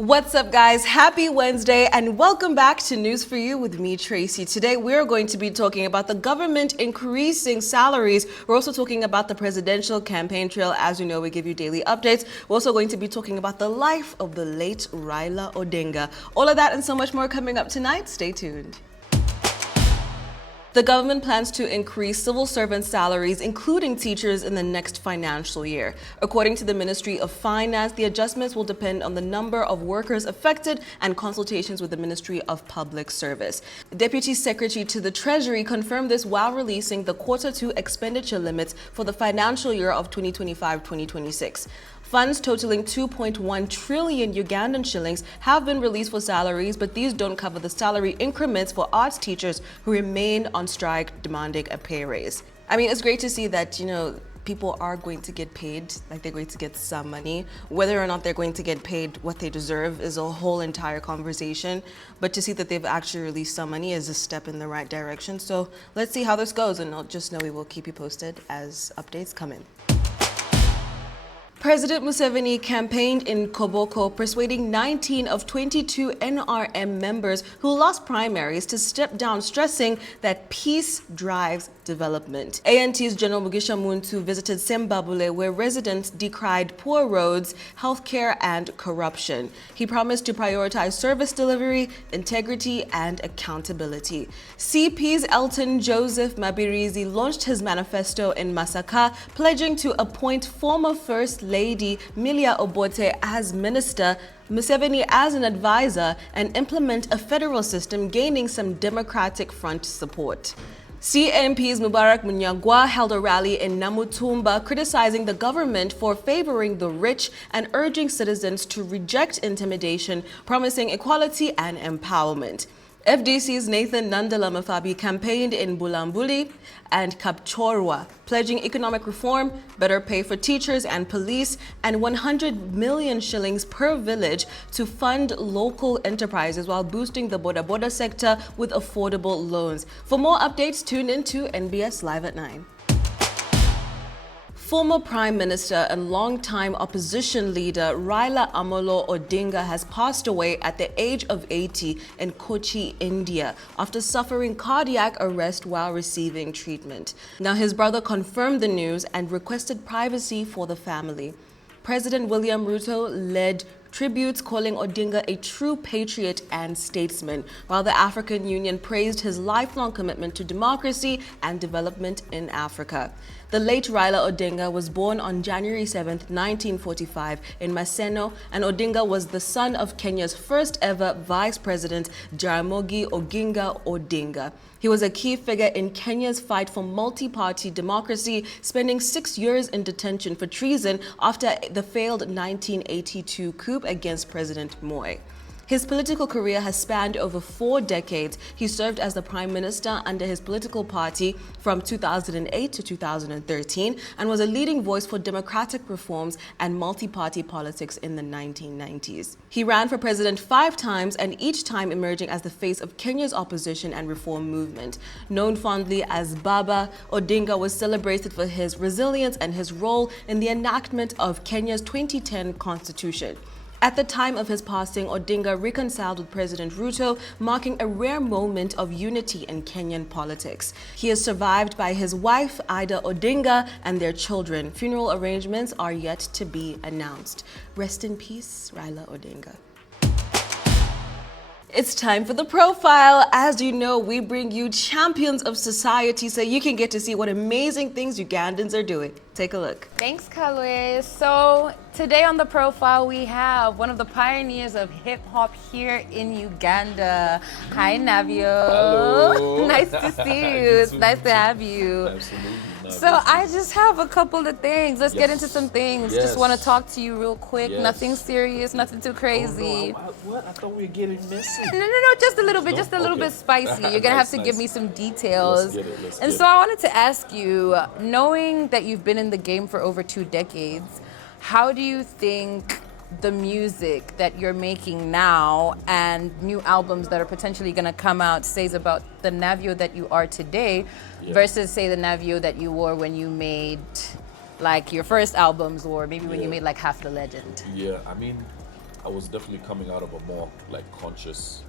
What's up, guys? Happy Wednesday and welcome back to News for You with me, Tracy. Today we're going to be talking about the government increasing salaries. We're also talking about the presidential campaign trail. As you know, we give you daily updates. We're also going to be talking about the life of the late Raila Odinga. All of that and so much more coming up tonight. Stay tuned. The government plans to increase civil servant salaries, including teachers, in the next financial year. According to the Ministry of Finance, the adjustments will depend on the number of workers affected and consultations with the Ministry of Public Service. Deputy Secretary to the Treasury confirmed this while releasing the Q2 expenditure limits for the financial year of 2025-2026. Funds totaling 2.1 trillion Ugandan shillings have been released for salaries, but these don't cover the salary increments for arts teachers who remain on strike demanding a pay raise. I mean, it's great to see that, people are going to get paid, like they're going to get some money. Whether or not they're going to get paid what they deserve is a whole entire conversation. But to see that they've actually released some money is a step in the right direction. So let's see how this goes, and I'll just know we will keep you posted as updates come in. President Museveni campaigned in Koboko, persuading 19 of 22 NRM members who lost primaries to step down, stressing that peace drives development. ANT's General Mugisha Muntu visited Sembabule, where residents decried poor roads, healthcare, and corruption. He promised to prioritize service delivery, integrity, and accountability. CP's Elton Joseph Mabiriizi launched his manifesto in Masaka, pledging to appoint former First Lady Milia Obote as minister, Museveni as an advisor, and implement a federal system, gaining some Democratic Front support. CNP's Munyagwa held a rally in Namutumba, criticizing the government for favoring the rich and urging citizens to reject intimidation, promising equality and empowerment. FDC's Nathan Nandala Mafabi campaigned in Bulambuli and Kapchorwa, pledging economic reform, better pay for teachers and police, and 100 million shillings per village to fund local enterprises while boosting the Boda Boda sector with affordable loans. For more updates, tune in to NBS Live at 9. Former Prime Minister and longtime opposition leader Raila Amolo Odinga has passed away at the age of 80 in Kochi, India, after suffering cardiac arrest while receiving treatment. Now, his brother confirmed the news and requested privacy for the family. President William Ruto led tributes, calling Odinga a true patriot and statesman, while the African Union praised his lifelong commitment to democracy and development in Africa. The late Raila Odinga was born on January 7, 1945 in Maseno, and Odinga was the son of Kenya's first ever Vice President, Jaramogi Oginga Odinga. He was a key figure in Kenya's fight for multi-party democracy, spending 6 years in detention for treason after the failed 1982 coup against President Moi. His political career has spanned over 4 decades. He served as the prime minister under his political party from 2008 to 2013 and was a leading voice for democratic reforms and multi-party politics in the 1990s. He ran for president 5 times, and each time emerging as the face of Kenya's opposition and reform movement. Known fondly as Baba, Odinga was celebrated for his resilience and his role in the enactment of Kenya's 2010 constitution. At the time of his passing, Odinga reconciled with President Ruto, marking a rare moment of unity in Kenyan politics. He is survived by his wife, Ida Odinga, and their children. Funeral arrangements are yet to be announced. Rest in peace, Raila Odinga. It's time for the profile. As you know, we bring you champions of society so you can get to see what amazing things Ugandans are doing. Take a look. Thanks, Kalwe. So today on the profile, we have one of the pioneers of hip hop here in Uganda. Hi, Navio. Hello. Nice to see you. It's nice to have you. Absolutely. So I just have a couple of things. Let's get into some things. Yes. Just want to talk to you real quick. Yes. Nothing serious, nothing too crazy. Oh, no. What? I thought we were getting messy. No, just a little bit, just a little Okay. bit spicy. You're gonna have to give me some details. Let's get And it. so I wanted to ask you, knowing that you've been in the game for over 2 decades, how do you think the music that you're making now and new albums that are potentially gonna come out says about the Navio that you are today versus, say, the Navio that you were when you made like your first albums, or maybe when you made like Half the Legend? Yeah, I mean, I was definitely coming out of a more like conscious,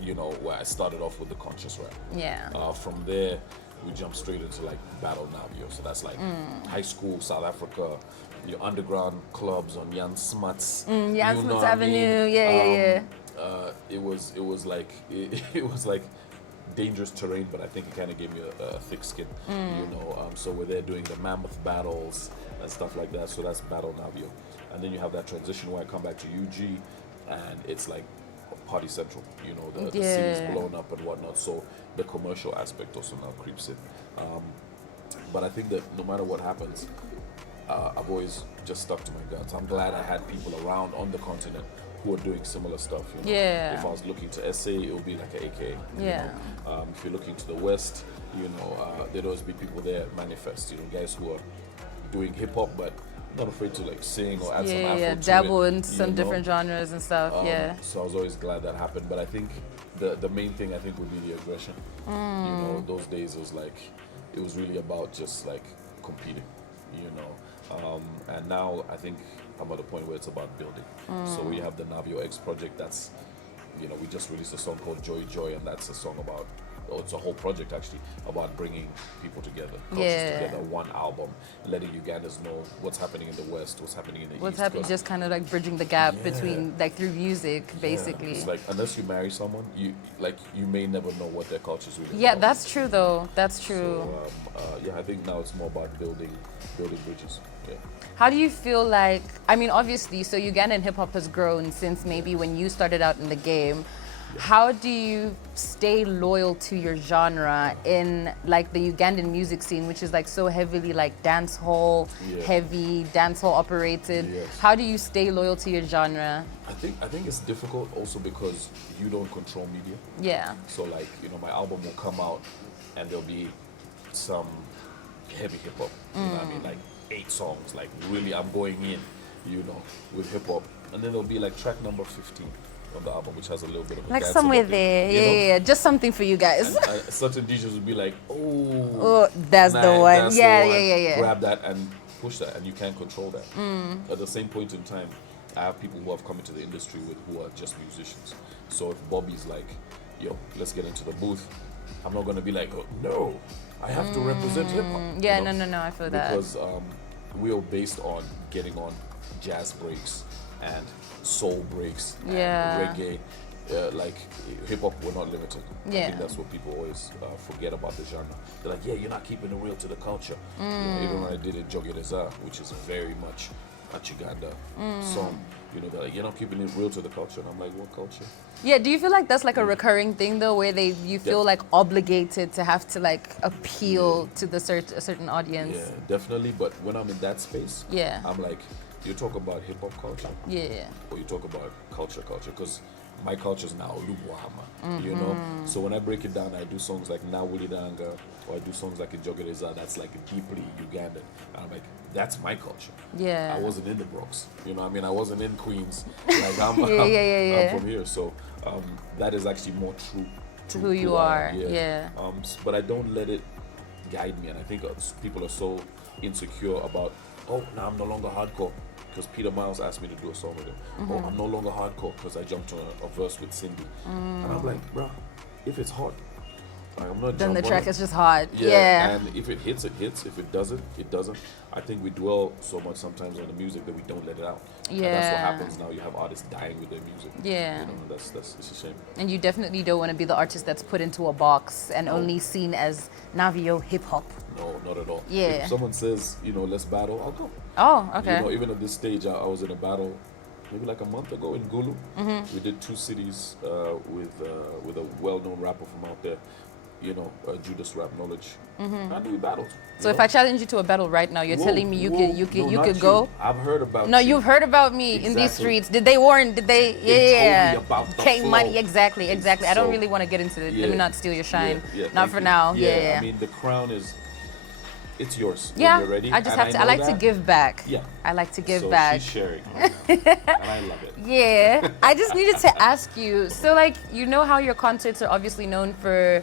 where I started off with the conscious rap. Yeah. From there, we jumped straight into like battle Navio. So that's like high school, South Africa, your underground clubs on Jan Smuts. Jan Smuts Avenue. Yeah. It was like it was like dangerous terrain, but I think it kind of gave me a thick skin. So we're there doing the mammoth battles and stuff like that. So that's battle Navio, and then you have that transition where I come back to UG, and it's like party central. The city's blown up and whatnot. So the commercial aspect also now creeps in. But I think that no matter what happens, I've always just stuck to my guns. I'm glad I had people around on the continent who are doing similar stuff. Yeah. If I was looking to SA, it would be like an AKA. Yeah. If you're looking to the West, there'd always be people there at Manifest. Guys who are doing hip hop, but not afraid to like sing or add some Afro to dabble it, in some different genres and stuff. So I was always glad that happened. But I think the main thing I think would be the aggression. Those days it was really about just like competing. And now I think I'm at a point where it's about building. So we have the Navio X project. That's we just released a song called Joy Joy, and that's a song about. It's a whole project actually about bringing people together, cultures together, one album, letting Ugandans know what's happening in the West, what's happening in the East. What's happening, just kind of like bridging the gap between, like through music, basically. It's like, unless you marry someone, you may never know what their culture's really Yeah, about. that's true though, that's true. So, I think now it's more about building bridges. Yeah. How do you feel like, I mean, obviously, so Ugandan hip hop has grown since maybe when you started out in the game. How do you stay loyal to your genre in like the Ugandan music scene, which is like so heavily like dance hall heavy, dance hall operated? Yes. How do you stay loyal to your genre? I think it's difficult also because you don't control media. Yeah. So like, my album will come out and there'll be some heavy hip hop. You know what I mean? Like 8 songs, like really I'm going in, with hip hop. And then there'll be like track number 15 on the album, which has a little bit of a Like dance somewhere about it, there, yeah, just something for you guys. And certain DJs would be like, that's the one. That's Yeah, the one. yeah. Grab that and push that, and you can't control that. At the same point in time, I have people who have come into the industry who are just musicians. So if Bobby's like, yo, let's get into the booth, I'm not gonna be like, oh, no, I have to represent hip hop. Yeah, no, I feel that. Because we are based on getting on jazz breaks and soul breaks and reggae. Like hip hop, we're not limited. I think that's what people always forget about the genre. They're like, you're not keeping it real to the culture. Even when I did it, Joggereza, which is very much a Chiganda song, they're like, you're not keeping it real to the culture. And I'm like, what culture? Yeah, do you feel like that's like a recurring thing though, where you feel like obligated to have to like appeal to a certain audience? Yeah, definitely. But when I'm in that space, I'm like, you talk about hip hop culture, or you talk about culture, because my culture is now Oluwahama, So when I break it down, I do songs like Na Wulidanga, or I do songs like Joggereza, that's like deeply Ugandan. And I'm like, that's my culture. Yeah. I wasn't in the Bronx, I wasn't in Queens. Like I'm from here, so that is actually more true to who you are. But I don't let it guide me, and I think people are so insecure about, now I'm no longer hardcore. Because Peter Miles asked me to do a song with him. I'm no longer hardcore because I jumped on a verse with Cindy. And I'm like, bro, if it's hot, I'm not. Then the track is just hot. And if it hits, it hits. If it doesn't, it doesn't. I think we dwell so much sometimes on the music that we don't let it out. And that's what happens now. You have artists dying with their music. That's it's a shame. And you definitely don't want to be the artist that's put into a box and only seen as Navio hip hop. No, not at all. Yeah. If someone says, let's battle, I'll go. Oh, okay. Even at this stage, I was in a battle maybe like a month ago in Gulu. We did 2 cities with a well-known rapper from out there, Judas Rap Knowledge. And we battled. So if I challenge you to a battle right now, you're telling me you could go? I've heard about No, you. You've heard about me in these streets. Did they warn? Did they? They told me about the flow. Money, exactly. I don't So, really want to get into it. Let me not steal your shine. Not thank for you. now. I mean, the crown is, it's yours. Yeah, when you're ready. I just And have to. I know like to that. give back. Yeah. I like to give So back. she's sharing. And I love it. Yeah. I just needed to ask you. So, like, how your concerts are obviously known for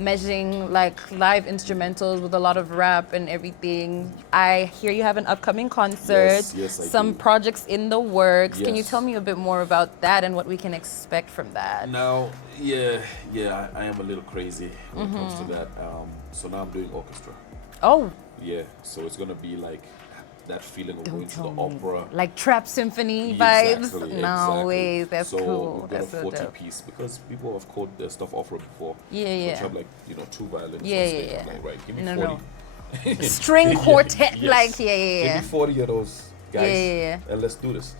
meshing like live instrumentals with a lot of rap and everything. I hear you have an upcoming concert, Yes, I some do. projects in the works. Can you Yes. tell me a bit more about that and what we can expect from that? Now, I am a little crazy when it comes to that. So now I'm doing orchestra. Oh, Yeah, so it's gonna be like that feeling of going to the tell me. opera. Like trap symphony Yeah, vibes? exactly, No exactly. way, that's so cool. we've got That's a so 40 dope. piece because people have called their stuff opera before. Yeah, Which yeah. have like, 2 violins Yeah, on yeah, stage. yeah. I'm like, right, give me No, 40. no. String quartet, Yes. like, yeah, yeah, Give yeah. me 40 of those guys, Yeah. and let's do this.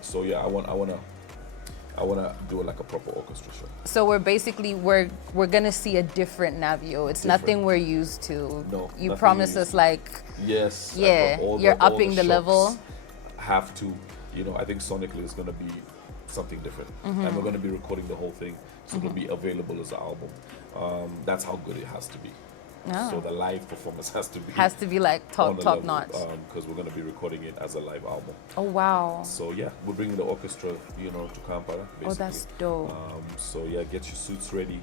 So yeah, I wanna do like a proper orchestra show. So we're gonna see a different Navio. It's Different. nothing we're used to. No, You nothing promised we're us used to. like Yes. Yeah, you're all upping the level. shops Have to, I think sonically it's gonna be something different, Mm-hmm. and we're gonna be recording the whole thing, so it'll be available as an album. That's how good it has to be. Oh. So the live performance has to be like on the top level, notch. because we're gonna be recording it as a live album. Oh wow. So yeah, we're bringing the orchestra, to Kampala. Basically. Oh, that's dope. So yeah, get your suits ready.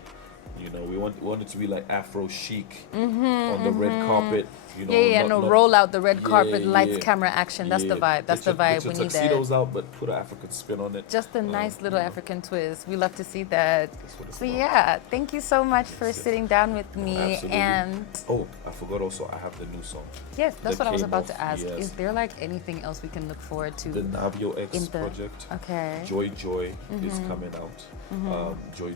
We want it to be like Afro chic on the red carpet. Roll out the red carpet, Yeah, lights, yeah. camera, action. That's the Yeah. vibe. That's Get the your- vibe. Get your We need that. tuxedos out, but put an African spin on it. Just a nice little African twist. We love to see that. what it's So about. yeah, thank you so much for That's it. sitting down with me. Absolutely. And Oh, I forgot also, I have the new song. yes, that's That what I was came about off, to ask. yes. Is there like anything else we can look forward to? The Navio X In the- project. Okay. Joy is coming out. Joy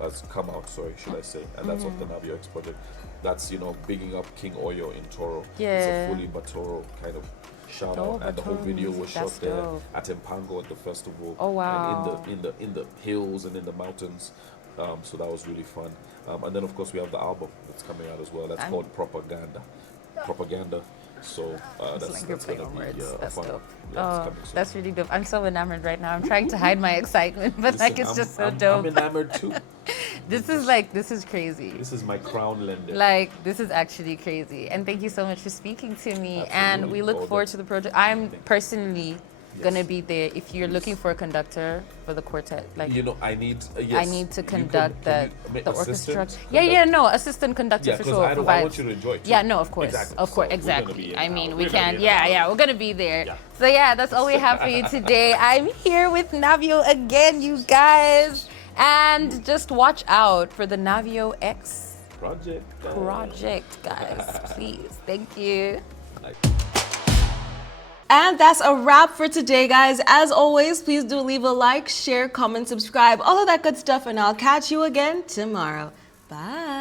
has come out, sorry, should I say. And that's of the Navio X project. That's, bigging up King Oyo in Toro. It's Yeah. a fully Batoro kind of shout Oh, out. And the whole video Batoro was music, shot that's there dope. at Empango at the festival. Oh, wow. And in the hills and in the mountains. So that was really fun. And then of course we have the album that's coming out as well. That's I'm- called Propaganda. So It's like you're that's playing gonna on be words. That's fun. dope. Yeah, it's Oh, coming soon. that's really dope. I'm so enamored right now. I'm trying to hide my excitement, but like it's Listen, just so I'm dope. enamored too. This is crazy. This is my crown lender. Like, this is actually crazy. And thank you so much for speaking to me. And we Absolutely. look All forward good. to the project. I'm personally going to Yes. be there if you're looking for a conductor for the quartet. Like, I need. I need to conduct the orchestra. Assistant No, assistant conductor Yeah, for because sure. I for want vibes. you to enjoy it. Too. Yeah, no, of course. Exactly. Of course, So we're gonna be exactly. in I and mean, out. we We're gonna can, be in and out. we're going to be there. Yeah. So, yeah, that's all we have for you today. I'm here with Navio again, you guys. And just watch out for the Navio X project, guys. Please. Thank you. And that's a wrap for today, guys. As always, please do leave a like, share, comment, subscribe, all of that good stuff, and I'll catch you again tomorrow. Bye.